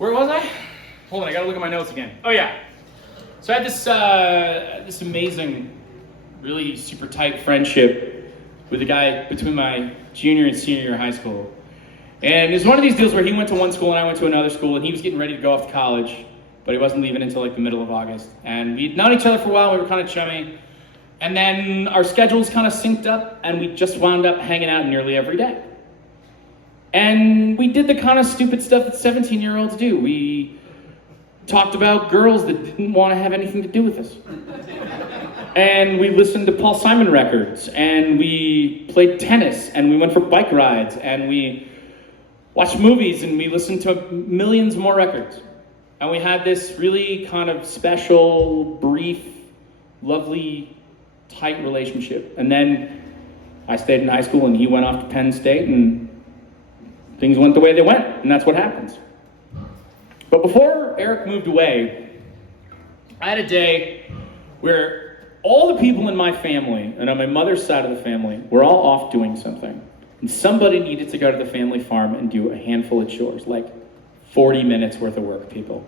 Where was I? Hold on, I gotta look at my notes again. Oh yeah. So I had this amazing, really super tight friendship with a guy between my junior and senior year of high school. And it was one of these deals where he went to one school and I went to another school, and he was getting ready to go off to college, but he wasn't leaving until like the middle of August. And we'd known each other for a while, we were kind of chummy. And then our schedules kind of synced up, and we just wound up hanging out nearly every day. And we did the kind of stupid stuff that 17-year-olds do. We talked about girls that didn't want to have anything to do with us. And we listened to Paul Simon records, and we played tennis, and we went for bike rides, and we watched movies, and we listened to millions more records. And we had this really kind of special, brief, lovely, tight relationship. And then I stayed in high school, and he went off to Penn State, and things went the way they went, and that's what happens. But before Eric moved away, I had a day where all the people in my family, and on my mother's side of the family, were all off doing something. And somebody needed to go to the family farm and do a handful of chores, like 40 minutes worth of work, people.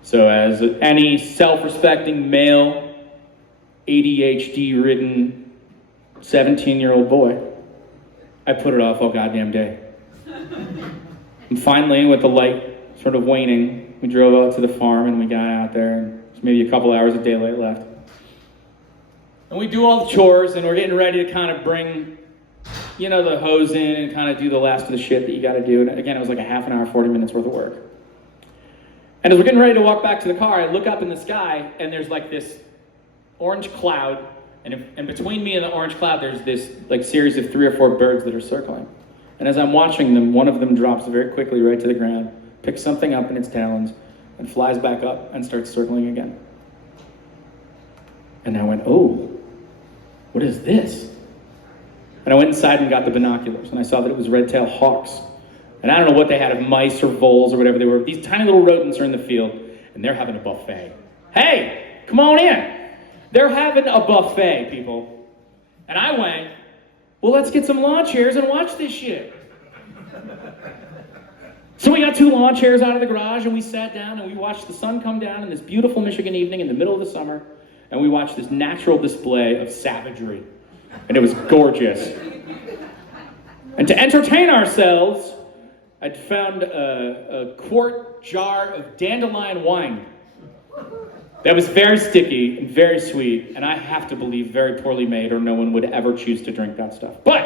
So as any self-respecting male, ADHD-ridden 17-year-old boy, I put it off all goddamn day. And finally, with the light sort of waning, we drove out to the farm and we got out there, and there's maybe a couple hours of daylight left. And we do all the chores, and we're getting ready to kind of bring, the hose in and kind of do the last of the shit that you got to do. And again, it was like a half an hour, 40 minutes worth of work. And as we're getting ready to walk back to the car, I look up in the sky, and there's like this orange cloud, and between me and the orange cloud, there's this like series of 3 or 4 birds that are circling. And as I'm watching them, one of them drops very quickly right to the ground, picks something up in its talons, and flies back up and starts circling again. And I went, oh, what is this? And I went inside and got the binoculars, and I saw that it was Redtail Hawks. And I don't know what they had, of mice or voles or whatever they were. These tiny little rodents are in the field, and they're having a buffet. Hey, come on in. They're having a buffet, people. And I went, well, let's get some lawn chairs and watch this shit. So we got 2 lawn chairs out of the garage, and we sat down and we watched the sun come down in this beautiful Michigan evening in the middle of the summer, and we watched this natural display of savagery. And it was gorgeous. And to entertain ourselves, I'd found a quart jar of dandelion wine that was very sticky and very sweet, and I have to believe very poorly made, or no one would ever choose to drink that stuff. But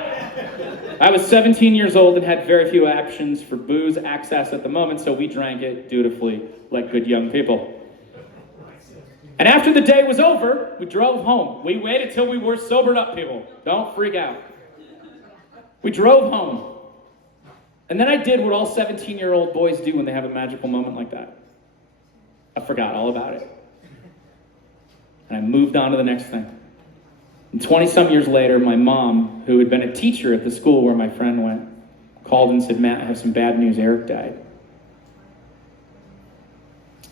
I was 17 years old and had very few options for booze access at the moment, so we drank it dutifully like good young people. And after the day was over, we drove home. We waited till we were sobered up, people. Don't freak out. We drove home. And then I did what all 17-year-old boys do when they have a magical moment like that. I forgot all about it. And I moved on to the next thing. And 20-some years later, my mom, who had been a teacher at the school where my friend went, called and said, Matt, I have some bad news. Eric died.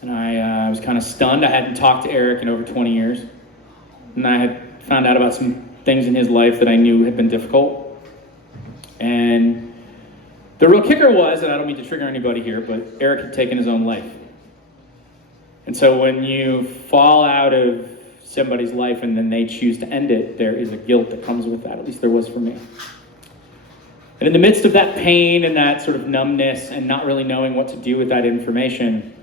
And I was kind of stunned. I hadn't talked to Eric in over 20 years. And I had found out about some things in his life that I knew had been difficult. And the real kicker was, and I don't mean to trigger anybody here, but Eric had taken his own life. And so when you fall out of somebody's life and then they choose to end it, there is a guilt that comes with that. At least there was for me. And in the midst of that pain and that sort of numbness and not really knowing what to do with that information,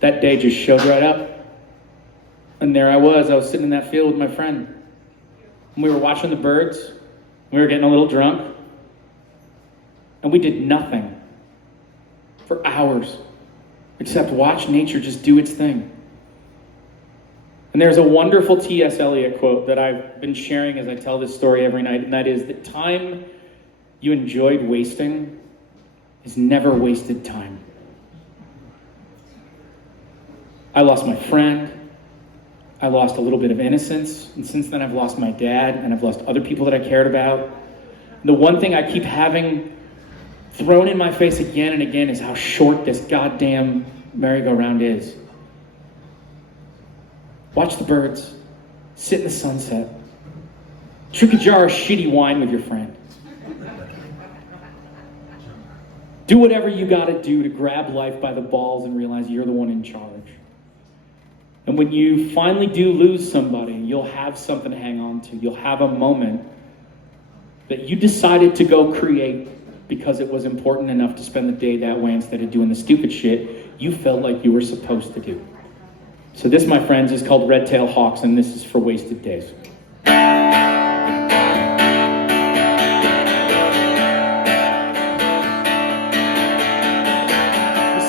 that day just showed right up. And there I was sitting in that field with my friend. And we were watching the birds. We were getting a little drunk. And we did nothing for hours except watch nature just do its thing. And there's a wonderful T.S. Eliot quote that I've been sharing as I tell this story every night, and that is that time you enjoyed wasting is never wasted time. I lost my friend. I lost a little bit of innocence. And since then, I've lost my dad, and I've lost other people that I cared about. And the one thing I keep having thrown in my face again and again is how short this goddamn merry-go-round is. Watch the birds. Sit in the sunset. Drink a jar of shitty wine with your friend. Do whatever you gotta do to grab life by the balls and realize you're the one in charge. And when you finally do lose somebody, you'll have something to hang on to. You'll have a moment that you decided to go create because it was important enough to spend the day that way instead of doing the stupid shit you felt like you were supposed to do. So this, my friends, is called Redtail Hawks, and this is for wasted days.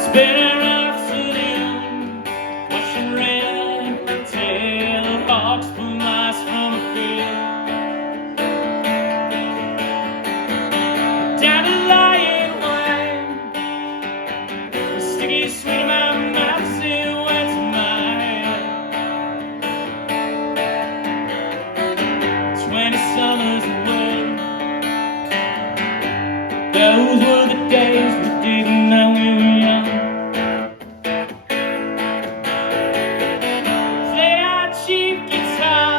Spinning rocks in, watching Redtail Hawks pull mice from a field. Down the lion way, the sticky sweet of my mouth still wet to my head. 20 summers away, those were the days we didn't know we were young. Played our cheap guitar,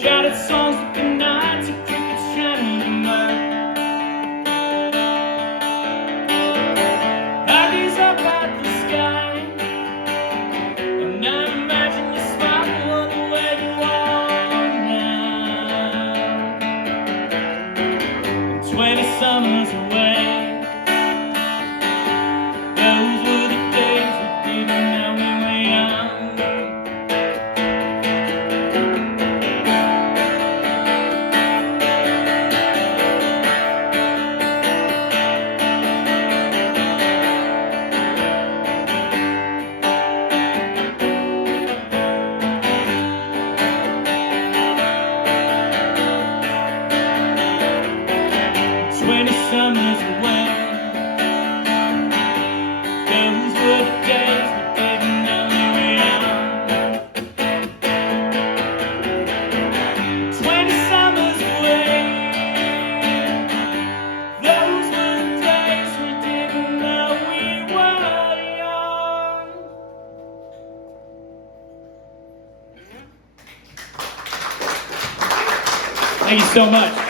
shouted songs with the nights of crickets shining in the mud. I gaze up at the sky, and I imagine you smile and wonder where you are now. 20 summers away, those were the days we didn't know we were young. 20 summers away, those were the days we didn't know we were young. 20 summers away, those were the days we didn't know we were young. Thank you so much.